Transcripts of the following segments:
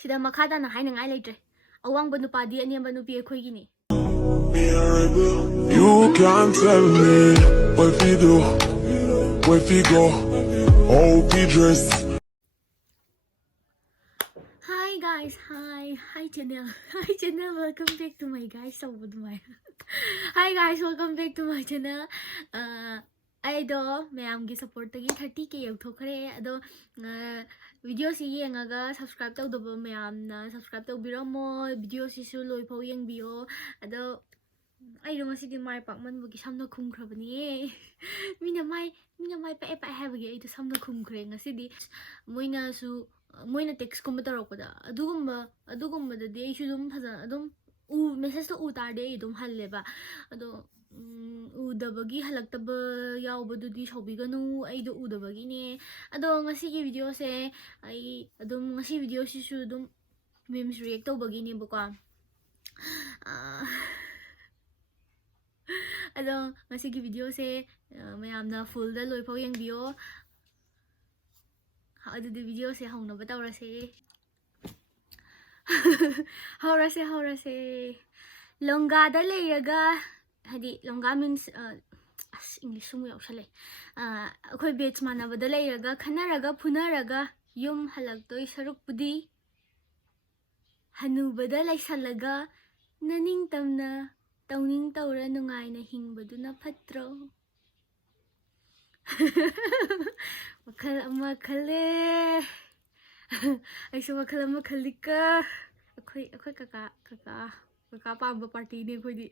Sida makada na hainangai leitre. Awang banupadi aniamba nupi ekhoigini. You can't tell me what we do, where we go, how we dress. Hi guys, hi channel, hi channel. Welcome back to my guys. So good my. Hi guys, welcome back to my channel. I do mayam gi support tagi 30k yauthokre ado video si yengaga subscribe tawdaba mayam na subscribe tawbiramo video si su loi phau yengbiyo ado ai do ngasi di mai pakman bugi samna khumkhrabani mina mai pa habagi ai do samna khumkhre ngasi di moina text kumba tarokoda adugumba da de ishu dum phaja adum message to utarde idum halleba ado udabagi halaktaba yaubadudi shobiganu aido udabagi ne ado ngasi gi video se ai adum ngasi video si su dum memes react tawbagi ne bako ado ngasi gi video se mayamna full da loi phau yengbiyo adudi video se hauna batawrase haurase longa da leiraga hadi longa means English sumu yausale akhoi batch manabada leiraga khanaraga phunaraga yum halaktoi sarukpudi hanubada laisalaga naning tamna tawning tawra nungaina hingbaduna phatro wakal ama khalle aisu wakal ama khalika akhoi kaka pamba party ne khodi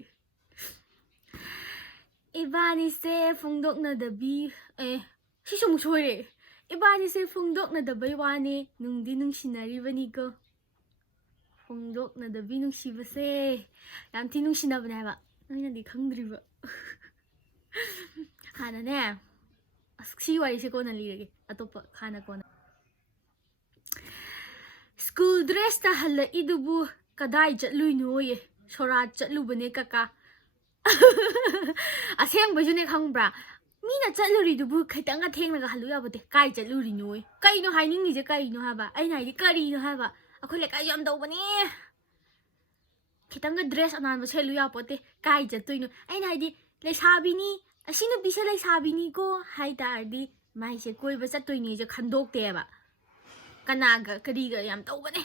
ibani se phungdok na dabi si sum soire ibani se phungdok na dabai wane nungdi nungsinari bani ko phungdok na dabi nungsibase yam thi nungsinabane ba noina di khangdriba hana ne si wari se kona lirege atopa khana kona school dress ta halla idubu kadai chatluino ye sorat chatlubane kaka aseng bajune khangbra mina chatluri dubu khaitanga thengnaga halu yabate kai chatluri noi kaino haining ni je kaino haba aina ri kari no haba akhole kai yam dawbani khitanga dress anan ba selu yapote kai jatuino aina di lesabi asinu bisa lesabi ni ko haitardi mai se koi ba chatoini je khandokte ba kanaga kariga yam dawbani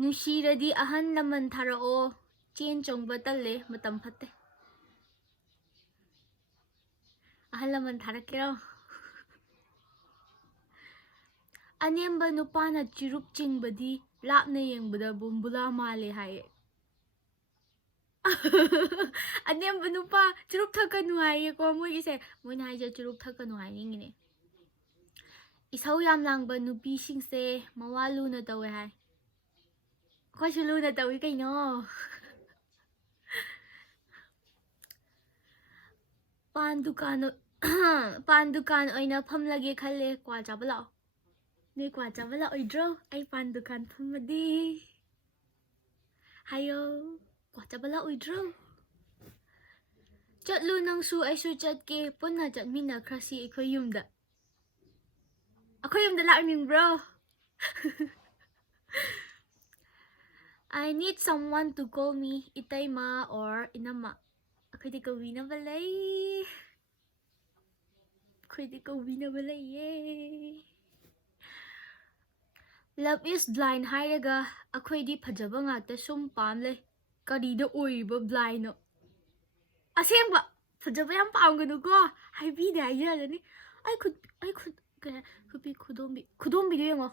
nushiradi ahan laman tharao chen chongba talle matam phatte ahan laman tharakero anemba nupana chirup chingbadi lapna yengbada bombula male haye anemba nupa chirup thakanu haye ko moi se moina haije chirup thakanu haye ngine isau yam langba nupi singse mawalu na tawe hai khoi sulu na tawi kaino pan dukan oina famlage khalle kwa chabala nei kwa chabala oidro ai pan dukan famadi hayo kwa chabala oidro chatlu nangsu aisu chatke punna chatmina khrasi ekhoi yumda lakning bro I need someone to call me itaima or inama akhidi ko wina balai ye love is blind hairaga akhidi phajaba ngata sum pamle karida oiba blind no asengba phajaba yam pamganu ko haibi da yalani I could be khudombi de ngo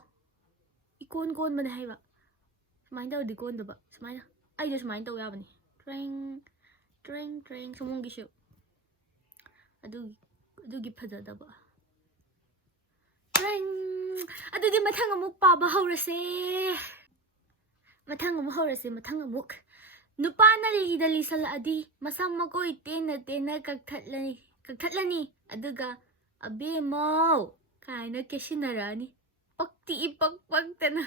ikon man haiba smain daw di kon daba smain ai jo smain daw yabani train sumongi shu adugi phajadaba train adudi mathang amuk paba haurase mathang amuk nupana lidali saladi masam makoi tena kakthatlani aduga abe mau kaina keshinarani pakti ipakpagtana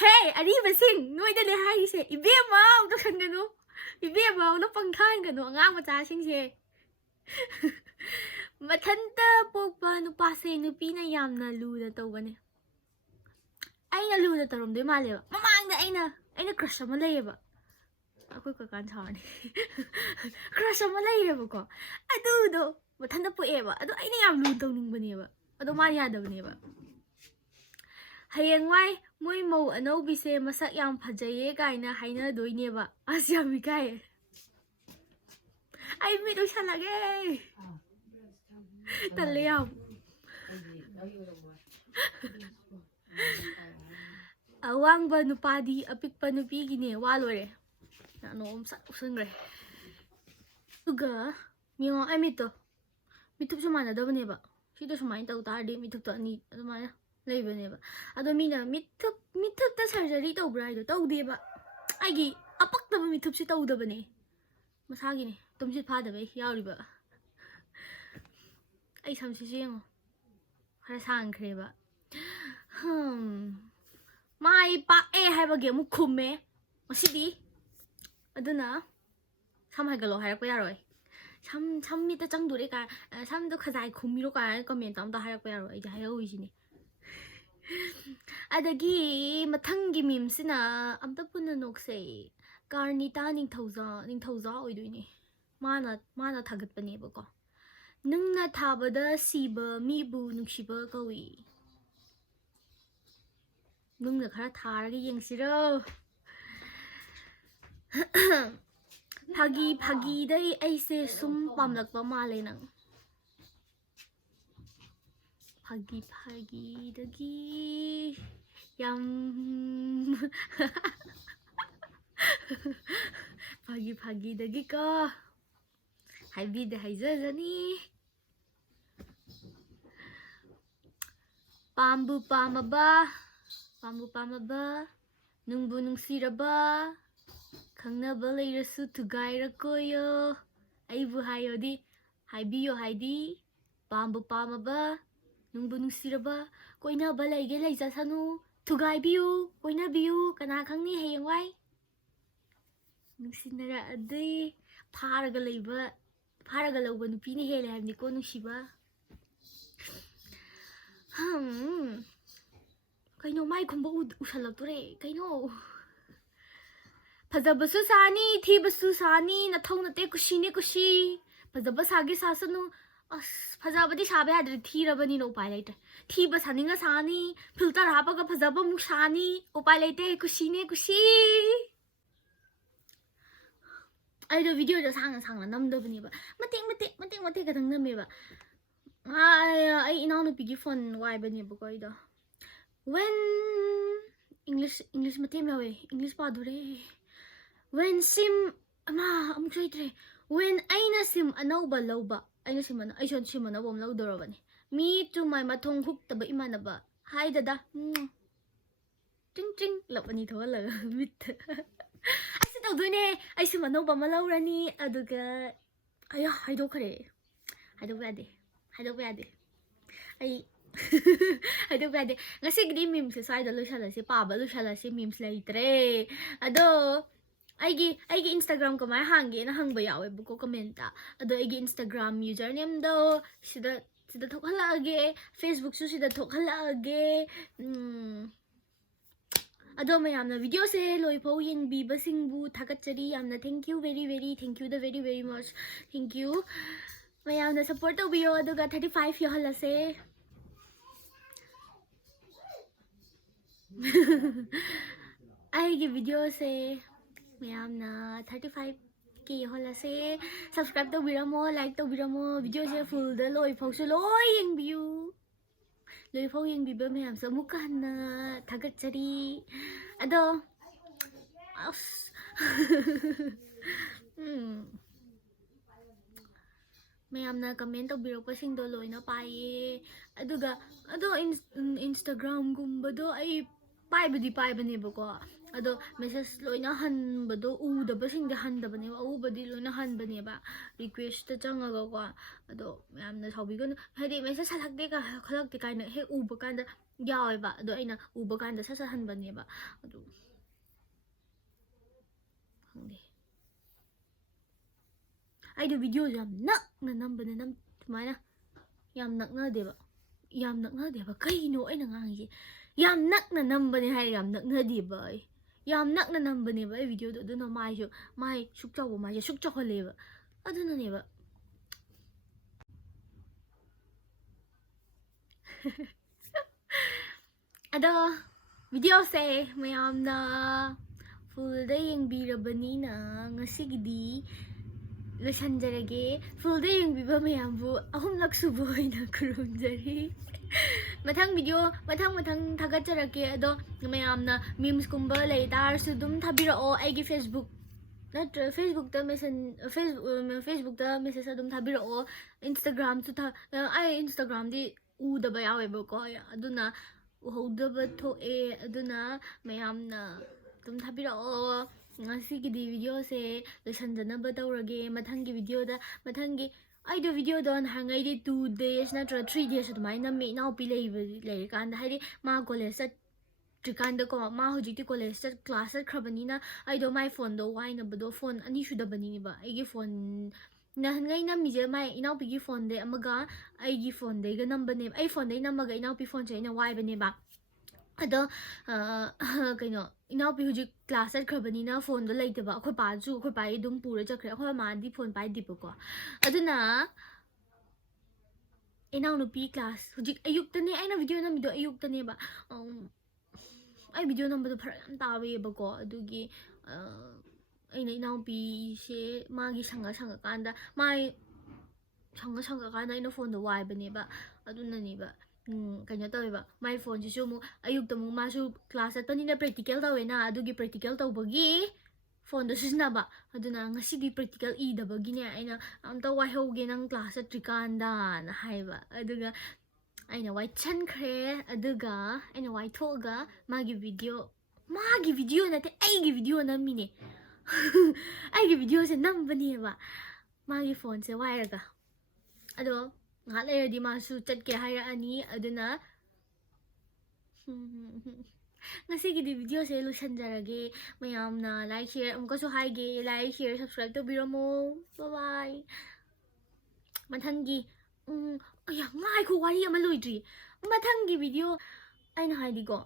hey ariba sing noida le hai se ibe mau to khanganu ibe mau no pangkhan ganu angang macha sing se mathanta pokpa nupa se nupi na yamna lu na tawbane ꯑꯩꯅ ꯂꯨꯅ ꯇꯧꯔꯝꯗꯣꯏ ꯃꯥꯜꯂꯦꯕ ꯃꯃꯥꯡꯗ ꯑꯩꯅ crush ꯑꯃ ꯂꯩꯌꯦꯕ ꯑꯩꯈꯣꯏ ꯀꯀꯥꯟ ꯁꯥꯎꯔꯅꯤ crush ꯑꯃ ꯂꯩꯌꯦꯕꯀꯣ ꯑꯗꯨꯗꯣ ꯃꯊꯟꯇ ꯄꯣꯛꯑꯦꯕ ꯑꯗꯣ ꯑꯩꯅ ꯌꯥꯝ ꯂꯨꯅ ꯇꯧꯅꯤꯡꯕꯅꯦꯕ ꯑꯗꯣ ꯃꯥ ꯌꯥꯗꯕꯅꯦꯕ ꯍꯌꯦꯡꯋꯥꯏ ꯃꯣꯏ ꯃꯧ ꯑꯅꯧꯕꯤꯁꯦ ꯃꯁꯛ ꯌꯥꯝ ꯐꯖꯩꯌꯦ ꯀꯥꯏꯅ ꯍꯥꯏꯅꯗꯣꯏꯅꯦꯕ ꯑꯁ ꯌꯥꯝ ꯏꯀꯥꯏꯌꯦ ꯑꯩ ꯃꯤꯠ ꯎꯏꯁꯜꯂꯒꯦ ꯇꯜꯂꯦ ꯌꯥꯝ ꯑꯋꯥꯡꯕ ꯅꯨꯄꯥꯗꯤ ꯑꯄꯤꯛꯄ ꯅꯨꯄꯤꯒꯤꯅꯦ ꯋꯥ ꯂꯣꯏꯔꯦ ꯅꯣꯡ ꯁꯠ ꯎꯁꯟꯈ꯭ꯔꯦ ꯑꯗꯨꯒ ꯌꯦꯡꯉꯣ ꯑꯩ ꯃꯤꯠꯊꯨꯞꯁꯨ ꯃꯥꯟꯅꯗꯕꯅꯦꯕ ꯁꯤꯗ ꯁꯨꯃꯥꯏꯅ ꯇꯧ ꯇꯥꯔꯗꯤ ꯃꯤꯠꯊꯨꯞꯇꯣ ꯑꯅꯤ ꯑꯗꯨꯃꯥꯏꯅ ꯂꯩꯕꯅꯦꯕ ꯑꯗꯣ ꯃꯤꯅ ꯃꯤꯠꯊꯨꯞꯇ ꯁꯔꯖꯔꯤ ꯇꯧꯕ꯭ꯔꯥ ꯍꯥꯏꯗꯣ ꯇꯧꯗꯦꯕ ꯑꯩꯒꯤ ꯑꯄꯛꯇꯕ ꯃꯤꯠꯊꯨꯞꯁꯤ ꯇꯧꯗꯕꯅꯦ ꯃꯁꯥꯒꯤꯅꯦ ꯇꯨꯝꯁꯤꯠ ꯐꯥꯗꯕꯩ ꯌꯥꯎꯔꯤꯕ ꯑꯩ ꯁꯝꯁꯤꯁꯨ ꯌꯦꯡꯉꯣ ꯈꯔ ꯁꯥꯡꯈ꯭ꯔꯦꯕ ꯃꯥꯏ ꯄꯥꯛꯑꯦ ꯍꯥꯏꯕꯒꯤ ꯑꯃꯨꯛ ꯈꯨꯝꯃꯦ ꯉꯁꯤꯗꯤ ꯑꯗꯨꯅ ꯁꯝ ꯍꯥꯏꯒꯠꯂꯣ ꯍꯥꯏꯔꯛꯄ ꯌꯥꯔꯣꯏ ꯁꯝ ꯃꯤꯠꯇ ꯆꯪꯗꯣꯔꯦ ꯀꯥꯏ ꯁꯝꯗꯣ ꯈꯖꯥꯏ ꯈꯨꯝꯃꯤꯔꯣ ꯀꯥꯏꯅ ꯀꯃꯦꯟꯇ ꯑꯝꯇ ꯍꯥꯏꯔꯛꯄ ꯌꯥꯔꯣꯏ ꯑꯩꯗꯤ ꯍꯥꯏꯍꯧꯔꯤꯁꯤꯅꯦ ꯑꯗꯒꯤ ꯃꯊꯪꯒꯤ ꯃꯤꯝꯁꯤꯅ ꯑꯝꯇ ꯄꯨꯟꯅ ꯅꯣꯛꯁꯦ ꯀꯥꯔꯅꯤꯇꯥ ꯅꯤꯡꯊꯧꯖꯥ ꯑꯣꯏꯗꯣꯏꯅꯦ ꯃꯥꯅ ꯊꯥꯒꯠꯄꯅꯦꯕꯀꯣ ꯅꯨꯡꯅ ꯊꯥꯕꯗ ꯁꯤꯕ ꯃꯤꯕꯨ ꯅꯨꯡꯁꯤꯕ ꯀꯧꯏ ꯅꯨꯡꯅ ꯈꯔ ꯊꯥꯔꯒ ꯌꯦꯡꯁꯤꯔꯣ ꯐꯥꯒꯤꯗꯩ ꯑꯩꯁꯦ ꯁꯨꯝ ꯄꯥꯝꯂꯛꯄ ꯃꯥꯜꯂꯦ ꯅꯪ ꯐꯥꯒꯤꯗꯒꯤ ꯌꯥꯝ ꯐꯥꯒꯤꯗꯒꯤꯀꯣ ꯍꯥꯏꯖꯖꯅꯤ ꯄꯥꯝꯕꯨ ꯄꯥꯝꯃꯕ ꯅꯨꯡꯕꯨ ꯅꯨꯡꯁꯤꯔꯕ ꯈꯪꯅꯕ ꯂꯩꯔꯁꯨ ꯊꯨꯒꯥꯏꯔꯛꯀꯣꯌꯣ ꯑꯩꯕꯨ ꯍꯥꯏꯌꯣꯗꯤ ꯍꯥꯏꯕꯤꯌꯣ ꯍꯥꯏꯗꯤ ꯄꯥꯝꯕꯨ ꯄꯥꯝꯃꯕ ꯅꯨꯡꯕꯨ ꯅꯨꯡꯁꯤꯔꯕ ꯀꯣꯏꯅꯕ ꯂꯩꯒꯦ ꯂꯩꯖꯁꯅꯨ ꯊꯨꯒꯥꯏꯕꯤꯌꯨ ꯀꯣꯏꯅꯕꯤꯌꯨ ꯀꯅꯥ ꯈꯪꯅꯤ ꯍꯌꯦꯡꯋꯥꯏ ꯅꯨꯡꯁꯤꯅꯔꯛꯑꯗꯤ ꯐꯥꯔꯒ ꯂꯧꯕ ꯅꯨꯄꯤꯅ ꯍꯦꯜꯂꯦ ꯍꯥꯏꯕꯅꯤꯀꯣ ꯅꯨꯡꯁꯤꯕ ꯀꯩꯅꯣ ꯃꯥꯏ ꯈꯨꯝꯕ ꯎꯁꯜꯂꯛꯇꯣꯔꯦ ꯀꯩꯅꯣ ꯐꯖꯕꯁꯨ ꯁꯥꯅꯤ ꯊꯤꯕꯁꯨ ꯁꯥꯅꯤ ꯅꯊꯧ ꯅꯠꯇꯦ ꯀꯨꯁꯤꯅꯦ ꯀꯨꯁꯤ ꯐꯖꯕ ꯁꯥꯒꯦ ꯁꯥꯁꯅꯨ ꯑꯁ ꯐꯖꯕꯗꯤ ꯁꯥꯕ ꯌꯥꯗ꯭ꯔꯦ ꯊꯤꯔꯕꯅꯤꯅ ꯎꯄꯥꯏ ꯂꯩꯇ꯭ꯔꯦ ꯊꯤꯕ ꯁꯥꯅꯤꯡꯉ ꯁꯥꯅꯤ ꯐꯤꯜꯇꯔ ꯍꯥꯞꯄꯒ ꯐꯖꯕ ꯑꯃꯨꯛ ꯁꯥꯅꯤ ꯎꯄꯥꯏ ꯂꯩꯇꯦ ꯀꯨꯁꯤꯅꯦ ꯀꯨꯁꯤ ꯑꯩꯗꯣ ꯚꯤꯗꯤꯑꯣꯗꯣ ꯁꯥꯡꯅ ꯅꯝꯗꯕꯅꯦꯕ ꯃꯇꯦꯛ ꯈꯛꯇꯪ ꯅꯝꯃꯦꯕ ꯑꯩ ꯏꯅꯥꯎꯅꯨꯄꯤꯒꯤ ꯐꯣꯟ ꯋꯥꯏꯕꯅꯦꯕꯀꯣ ꯑꯩꯗꯣ when English ꯃꯇꯦꯛ ꯌꯥꯎꯋꯦ English ꯄꯥꯗꯣꯔꯦ when sim ꯑꯃꯨꯛ ꯂꯩꯇ꯭ꯔꯦ when ꯑꯩꯅ sim ꯑꯅꯧꯕ ලꯧꯕ ꯑꯩꯁꯨ sim ꯑꯅꯧꯕ ꯑꯃ ꯂꯧꯗꯧꯔꯕꯅꯤ me to my ꯃꯊꯣꯡ ꯍꯨꯛꯇꯕ ꯏꯃꯥꯟꯅꯕ ꯍꯥꯏ ꯗꯗꯥ ꯇ꯭ꯔꯤꯡ ꯂꯞ ꯑꯅꯤ ꯊꯣꯛꯍꯜꯂꯒ ꯃꯤꯠꯇ ꯑꯩꯁꯨ ꯇꯧꯗꯣꯏꯅꯦ ꯑꯩ sim ꯑꯅꯧꯕ ꯑꯃ ꯂꯧꯔꯅꯤ ꯑꯗꯨꯒ ꯑꯌꯥ ꯍꯥꯏꯗꯣꯛꯄ ꯌꯥꯗꯦ ꯑꯩ ꯍꯥꯏꯗꯣꯛꯄ ꯌꯥꯗꯦ ꯉꯁꯤꯒꯤꯗꯤ ꯃꯤꯝꯁꯦ ꯁ꯭ꯋꯥꯏꯗ ꯂꯣꯏꯁꯜꯂꯁꯤ ꯄꯥꯕ ꯂꯣꯏꯁꯜꯂꯁꯤ ꯃꯤꯝꯁ ꯂꯩꯇ꯭ꯔꯦ ꯑꯗꯣ ꯑꯩꯒꯤ ꯏꯟꯁꯇꯥꯒ꯭ꯔꯥꯝ ꯀꯃꯥꯏꯅ ꯍꯥꯡꯒꯦꯅ ꯍꯪꯕ ꯌꯥꯎꯋꯦꯕꯀꯣ ꯀꯃꯦꯟꯇ ꯑꯗꯣ ꯑꯩꯒꯤ ꯏꯟꯁꯇꯥꯒ꯭ꯔꯥꯝ ꯌꯨꯖꯔ ꯅꯦꯝꯗꯣ ꯁꯤꯗ ꯊꯣꯛꯍꯜꯂꯛꯑꯒꯦ ꯐꯦꯁꯕꯨꯛꯁꯨ ꯁꯤꯗ ꯊꯣꯛꯍꯜꯂꯛꯑꯒꯦ ꯑꯗꯣ ꯃꯌꯥꯝꯅ ꯚꯤꯗꯤꯑꯣꯁꯦ ꯂꯣꯏꯐꯥꯎ ꯌꯦꯡꯕꯤꯕꯁꯤꯡꯕꯨ ꯊꯥꯒꯠꯆꯔꯤ ꯌꯥꯝꯅ thank you very thank you ꯗ ꯚꯦꯔꯤ ꯃꯆ ꯊꯦꯡꯛ ꯌꯨ ꯃꯌꯥꯝꯅ ꯁꯞꯄꯣꯔꯠ ꯇꯧꯕꯤꯌꯣ ꯑꯗꯨꯒ 35 ꯌꯧꯍꯜꯂꯁꯦ ꯑꯩꯒꯤ ꯚꯤꯗꯤꯑꯣꯁꯦ ꯃꯌꯥꯝꯅ 35K ꯌꯧꯍꯜꯂꯁꯦ ꯁꯕꯁꯀ꯭ꯔꯥꯏꯕ ꯇꯧꯕꯤꯔꯝꯃꯣ ꯂꯥꯏꯛ ꯇꯧꯕꯤꯔꯝꯃꯣ ꯚꯤꯗꯤꯑꯣꯁꯦ ꯐꯨꯜꯗ ꯂꯣꯏꯐꯥꯎꯁꯨ ꯂꯣꯏ ꯌꯦꯡꯕꯤꯌꯨ ꯂꯣꯏꯐꯥꯎ ꯌꯦꯡꯕꯤꯕ ꯃꯌꯥꯝꯁꯨ ꯑꯃꯨꯛꯀ ꯍꯟꯅ ꯊꯥꯒꯠꯆꯔꯤ ꯑꯗꯣ ꯑꯁ ꯃꯌꯥꯝꯅ ꯀꯃꯦꯟ ꯇꯧꯕꯤꯔꯛꯄꯁꯤꯡꯗꯣ ꯂꯣꯏꯅ ꯄꯥꯏꯌꯦ ꯑꯗꯣ ꯏꯟꯁꯇꯥꯒ꯭ꯔꯥꯝꯒꯨꯝꯕꯗꯣ ꯑꯩ ꯄꯥꯏꯕꯅꯦꯕꯀꯣ ꯑꯗꯣ ꯃꯦꯁꯦꯁ ꯂꯣꯏꯅ ꯍꯟꯕꯗꯣ ꯎꯗꯕꯁꯤꯡꯗꯤ ꯍꯟꯗꯕꯅꯦꯕ ꯑꯎꯕꯗꯤ ꯂꯣꯏꯅ ꯍꯟꯕꯅꯦꯕ ꯔꯤꯀ꯭ꯋꯦꯁꯇ ꯆꯪꯉꯒꯀꯣ ꯑꯗꯣ ꯃꯌꯥꯝꯅ ꯁꯥꯎꯕꯤꯒꯅꯨ ꯍꯥꯏꯗꯤ ꯃꯦꯁꯦꯁ ꯈꯜꯂꯛꯇꯦ ꯀꯥꯏꯅ ꯍꯦꯛ ꯎꯕ ꯀꯥꯟꯗ ꯌꯥꯎꯋꯦꯕ ꯑꯗꯣ ꯑꯩꯅ ꯎꯕ ꯀꯥꯟꯗ ꯁꯠ ꯍꯟꯕꯅꯦꯕ ꯑꯗꯨ ꯈꯪꯗꯦ ꯑꯩꯗꯣ ꯚꯤꯗꯤꯑꯣꯁꯨ ꯌꯥꯝ ꯅꯛꯅ ꯅꯝꯕꯅꯦ ꯁꯨꯃꯥꯏꯅ ꯌꯥꯝ ꯅꯛꯅꯗꯦꯕ ꯌꯥꯝ ꯅꯛꯅꯗꯦꯕ ꯀꯩꯅꯣ ꯑꯩꯅ ꯉꯥꯡꯉꯤꯁꯦ ꯌꯥꯝ ꯅꯛꯅ ꯅꯝꯕꯅꯦ ꯍꯥꯏꯔ ꯌꯥꯝ ꯅꯛꯅꯗꯦꯕ ꯑꯩ ꯌꯥꯝ ꯅꯛꯅ ꯅꯝꯕꯅꯦꯕ ꯑꯩ ꯚꯤꯗꯤꯑꯣꯗꯣ ꯑꯗꯨꯅ ꯃꯥꯏ ꯁꯨꯛ ꯆꯥꯎꯕ ꯃꯥꯏꯁꯦ ꯁꯨꯛ ꯆꯥꯎꯍꯜꯂꯦꯕ ꯑꯗꯨꯅꯅꯦꯕ ꯑꯗꯣ ꯚꯤꯗꯤꯑꯣꯁꯦ ꯃꯌꯥꯝꯅ ꯐꯨꯜꯗ ꯌꯦꯡꯕꯤꯔꯕꯅꯤꯅ ꯉꯁꯤꯒꯤꯗꯤ ꯂꯣꯏꯁꯟꯖꯔꯒꯦ ꯐꯨꯜꯗ ꯌꯦꯡꯕꯤꯕ ꯃꯌꯥꯝꯕꯨ ꯑꯍꯨꯝꯂꯛ ꯁꯨꯕ ꯑꯣꯏꯅ ꯈꯨꯔꯨꯝꯖꯔꯤ ꯃꯊꯪ ꯚꯤꯗꯤꯑꯣ ꯃꯊꯪ ꯊꯥꯒꯠꯆꯔꯛꯀꯦ ꯑꯗꯣ ꯃꯌꯥꯝꯅ ꯃꯤꯝꯁꯀꯨꯝꯕ ꯂꯩ ꯇꯥꯔꯁꯨ ꯑꯗꯨꯝ ꯊꯥꯕꯤꯔꯛꯑꯣ ꯑꯩꯒꯤ ꯐꯦꯁꯕꯨꯛ ꯅꯠꯇ꯭ꯔꯒ ꯐꯦꯁꯕꯨꯛꯇ ꯃꯦꯁꯦꯖ ꯑꯗꯨꯝ ꯊꯥꯕꯤꯔꯛꯑꯣ ꯏꯟꯁꯇꯥꯒ꯭ꯔꯥꯝꯁꯨ ꯑꯩ ꯏꯟꯁꯇꯥꯒ꯭ꯔꯥꯝꯗꯤ ꯎꯗꯕ ꯌꯥꯎꯋꯦꯕꯀꯣ ꯑꯗꯨꯅ ꯎꯍꯧꯗꯕ ꯊꯣꯛꯑꯦ ꯑꯗꯨꯅ ꯃꯌꯥꯝꯅ ꯑꯗꯨꯝ ꯊꯥꯕꯤꯔꯛꯑꯣ ꯉꯁꯤꯒꯤꯗꯤ ꯚꯤꯗꯤꯑꯣꯁꯦ ꯂꯣꯏꯁꯟꯖꯅꯕ ꯇꯧꯔꯒꯦ ꯃꯊꯪꯒꯤ ꯑꯩꯗꯣ ꯚꯤꯗꯤꯑꯣꯗꯣ ꯅꯍꯥꯟꯉꯩꯗꯤ 2 days ꯅꯠꯇ꯭ꯔꯒ 3 days ꯑꯗꯨꯃꯥꯏꯅ ꯅꯝꯃꯦ ꯏꯅꯥꯎꯄꯤ ꯂꯩꯔꯤꯀꯥꯟꯗ ꯍꯥꯏꯗꯤ ꯃꯥ ꯀꯣꯂꯦꯖ ꯆꯠꯇ꯭ꯔꯤꯀꯥꯟꯗꯀꯣ ꯃꯥ ꯍꯧꯖꯤꯛꯇꯤ ꯀꯣꯂꯦꯖ ꯀ꯭ꯂꯥꯁ ꯆꯠꯈ꯭ꯔꯕꯅꯤꯅ ꯑꯩꯗꯣ ꯃꯥꯏ ꯐꯣꯟꯗꯣ ꯋꯥꯏꯅꯕꯗꯣ ꯐꯣꯟ ꯑꯅꯤ ꯁꯨꯗꯕꯅꯤꯅꯦꯕ ꯑꯩꯒꯤ ꯐꯣꯟ ꯅꯍꯥꯟꯉꯩ ꯅꯝꯃꯤꯁꯦ ꯃꯥꯏ ꯏꯅꯥꯎꯄꯤꯒꯤ ꯐꯣꯟꯗꯩ ꯑꯃꯒ ꯑꯩꯒꯤ ꯐꯣꯟꯗꯩꯒ ꯅꯝꯕꯅꯦꯕ ꯑꯩ ꯐꯣꯟꯗꯩ ꯅꯝꯃꯒ ꯏꯅꯥꯎꯄꯤ ꯐꯣꯟꯁꯦ ꯑꯩꯅ ꯋꯥꯏꯕꯅꯦꯕ ꯑꯗꯣ ꯀꯩꯅꯣ ꯏꯅꯥꯎꯄꯤ ꯍꯧꯖꯤꯛ ꯀ꯭ꯂꯥꯁ ꯆꯠꯈ꯭ꯔꯕꯅꯤꯅ ꯐꯣꯟꯗꯣ ꯂꯩꯇꯕ ꯑꯩꯈꯣꯏ ꯄꯥꯒꯤ ꯑꯗꯨꯝ ꯄꯨꯔ ꯆꯠꯈ꯭ꯔꯦ ꯑꯩꯈꯣꯏ ꯃꯥꯗꯤ ꯐꯣꯟ ꯄꯥꯏꯗꯦꯕꯀꯣ ꯑꯗꯨꯅ ꯏꯅꯥꯎꯅꯨꯄꯤ ꯀ꯭ꯂꯥꯁ ꯍꯧꯖꯤꯛ ꯑꯌꯨꯛꯇꯅꯦ ꯑꯩꯅ ꯚꯤꯗꯤꯑꯣ ꯅꯝꯃꯤꯗꯣ ꯑꯌꯨꯛꯇꯅꯦꯕ ꯑꯩ ꯚꯤꯗꯤꯑꯣ ꯅꯝꯕꯗꯣ ꯐꯔꯛ ꯌꯥꯝ ꯇꯥꯕꯀꯣ ꯑꯗꯨꯒꯤ ꯑꯩꯅ ꯏꯅꯥꯎꯄꯤꯁꯦ ꯃꯥꯒꯤ ꯁꯪꯉꯀꯥꯟꯗ ꯁꯪꯉꯀꯥꯟꯗ ꯑꯩꯅ ꯐꯣꯟꯗꯣ ꯋꯥꯏꯕꯅꯦꯕ ꯑꯗꯨꯅꯅꯦꯕ ꯀꯩꯅꯣ ꯇꯧꯋꯦꯕ ꯃꯥꯏ ꯐꯣꯟꯁꯤꯁꯨ ꯑꯃꯨꯛ ꯑꯌꯨꯛꯇ ꯑꯃꯨꯛ ꯃꯥꯁꯨ ꯀ꯭ꯂꯥꯁ ꯆꯠꯄꯅꯤꯅ ꯄ꯭ꯔꯦꯛꯇꯤꯀꯦꯜ ꯇꯧꯋꯦꯅ ꯑꯗꯨꯒꯤ ꯄ꯭ꯔꯦꯛꯇꯤꯀꯦꯜ ꯇꯧꯕꯒꯤ ꯐꯣꯟꯗꯣ ꯁꯤꯖꯤꯟꯅꯕ ꯑꯗꯨꯅ ꯉꯁꯤꯗꯤ ꯄ꯭ꯔꯦꯛꯇꯤꯀꯦꯜ ꯏꯗꯕꯒꯤꯅꯦ ꯑꯩꯅ ꯑꯝꯇ ꯋꯥꯏꯍꯧꯒꯦ ꯅꯪ ꯀ꯭ꯂꯥꯁ ꯆꯠꯇ꯭ꯔꯤꯀꯥꯟꯗꯅ ꯍꯥꯏꯕ ꯑꯗꯨꯒ ꯑꯩꯅ ꯋꯥꯏꯁꯟꯈ꯭ꯔꯦ ꯑꯗꯨꯒ ꯑꯩꯅ ꯋꯥꯏꯊꯣꯛꯑꯒ ꯃꯥꯒꯤ ꯚꯤꯗꯤꯑꯣ ꯅꯠꯇꯦ ꯑꯩꯒꯤ ꯚꯤꯗꯤꯑꯣ ꯅꯝꯃꯤꯅꯦ ꯑꯩꯒꯤ ꯚꯤꯗꯤꯑꯣꯁꯦ ꯅꯝꯕꯅꯦꯕ ꯃꯥꯒꯤ ꯐꯣꯟꯁꯦ ꯋꯥꯏꯔꯒ ꯑꯗꯣ ꯉꯥꯏꯍꯥꯛ ꯂꯩꯔꯗꯤ ꯃꯥꯁꯨ ꯆꯠꯀꯦ ꯍꯥꯏꯔꯛꯑꯅꯤ ꯑꯗꯨꯅ ꯉꯁꯤꯒꯤꯗꯤ ꯚꯤꯗꯤꯑꯣꯁꯦ ꯂꯣꯏꯁꯟꯖꯔꯒꯦ ꯃꯌꯥꯝꯅ ꯂꯥꯏꯛ ꯁꯤꯌꯔ ꯑꯃꯨꯛꯀꯁꯨ ꯍꯥꯏꯒꯦ ꯂꯥꯏꯛ ꯁꯤꯌꯔ ꯁꯕꯁꯀ꯭ꯔꯥꯏꯕ ꯇꯧꯕꯤꯔꯝꯃꯣ ꯕꯥꯏ ꯃꯊꯪꯒꯤ ꯉꯥꯏꯈꯣ ꯋꯥꯔꯤ ꯑꯃ ꯂꯣꯏꯗ꯭ꯔꯤ ꯃꯊꯪꯒꯤ ꯚꯤꯗꯤꯑꯣ ꯑꯩꯅ ꯍꯥꯏꯗꯤꯀꯣ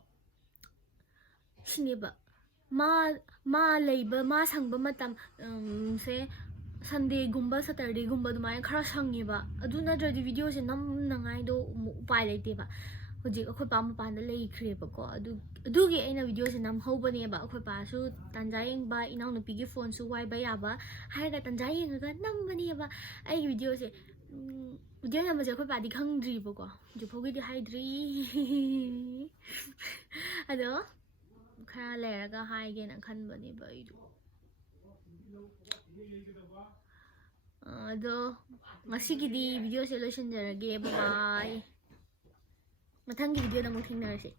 ꯁꯤꯅꯦꯕ ꯃꯥ ꯁꯪꯕ ꯃꯇꯝ ꯁꯦ ꯁꯟꯗꯦꯒꯨꯝꯕ ꯁꯇꯔꯗꯦꯒꯨꯝꯕ ꯑꯗꯨꯃꯥꯏꯅ ꯈꯔ ꯁꯪꯉꯦꯕ ꯑꯗꯨ ꯅꯠꯇ꯭ꯔꯗꯤ ꯚꯤꯗꯤꯑꯣꯁꯦ ꯅꯝꯅꯉꯥꯏꯗꯣ ꯎꯄꯥꯏ ꯂꯩꯇꯦꯕ ꯍꯧꯖꯤꯛ ꯑꯩꯈꯣꯏ ꯄꯥ ꯃꯄꯥꯟꯗ ꯂꯩꯈ꯭ꯔꯦꯕꯀꯣ ꯑꯗꯨꯒꯤ ꯑꯩꯅ ꯚꯤꯗꯤꯑꯣꯁꯦ ꯅꯝꯍꯧꯕꯅꯦꯕ ꯑꯩꯈꯣꯏ ꯄꯥꯁꯨ ꯇꯟꯖꯥ ꯌꯦꯡꯕ ꯏꯅꯥꯎꯅꯨꯄꯤꯒꯤ ꯐꯣꯟꯁꯨ ꯋꯥꯏꯕ ꯌꯥꯕ ꯍꯥꯏꯔꯒ ꯇꯟꯖꯥ ꯌꯦꯡꯉꯒ ꯅꯝꯕꯅꯦꯕ ꯑꯩꯒꯤ ꯚꯤꯗꯤꯑꯣꯁꯦ ꯚꯤꯗꯤꯑꯣ ꯅꯝꯕꯁꯦ ꯑꯩꯈꯣꯏ ꯄꯥꯗꯤ ꯈꯪꯗ꯭ꯔꯤꯕꯀꯣ ꯍꯧꯖꯤꯛꯐꯥꯎꯒꯤꯗꯤ ꯍꯥꯏꯗ꯭ꯔꯤ ꯑꯗꯣ ꯈꯔ ꯂꯩꯔꯒ ꯍꯥꯏꯒꯦꯅ ꯈꯟꯕꯅꯦꯕ ꯑꯩꯗꯣ ꯑꯗꯣ ꯉꯁꯤꯒꯤꯗꯤ ꯚꯤꯗꯤꯑꯣꯁꯦ ꯂꯣꯏꯁꯤꯟꯖꯔꯒꯦ ꯕꯥꯏ ꯃꯊꯪꯒꯤ ꯚꯤꯗꯤꯑꯣꯗ ꯑꯃꯨꯛ ꯊꯦꯡꯅꯔꯁꯤ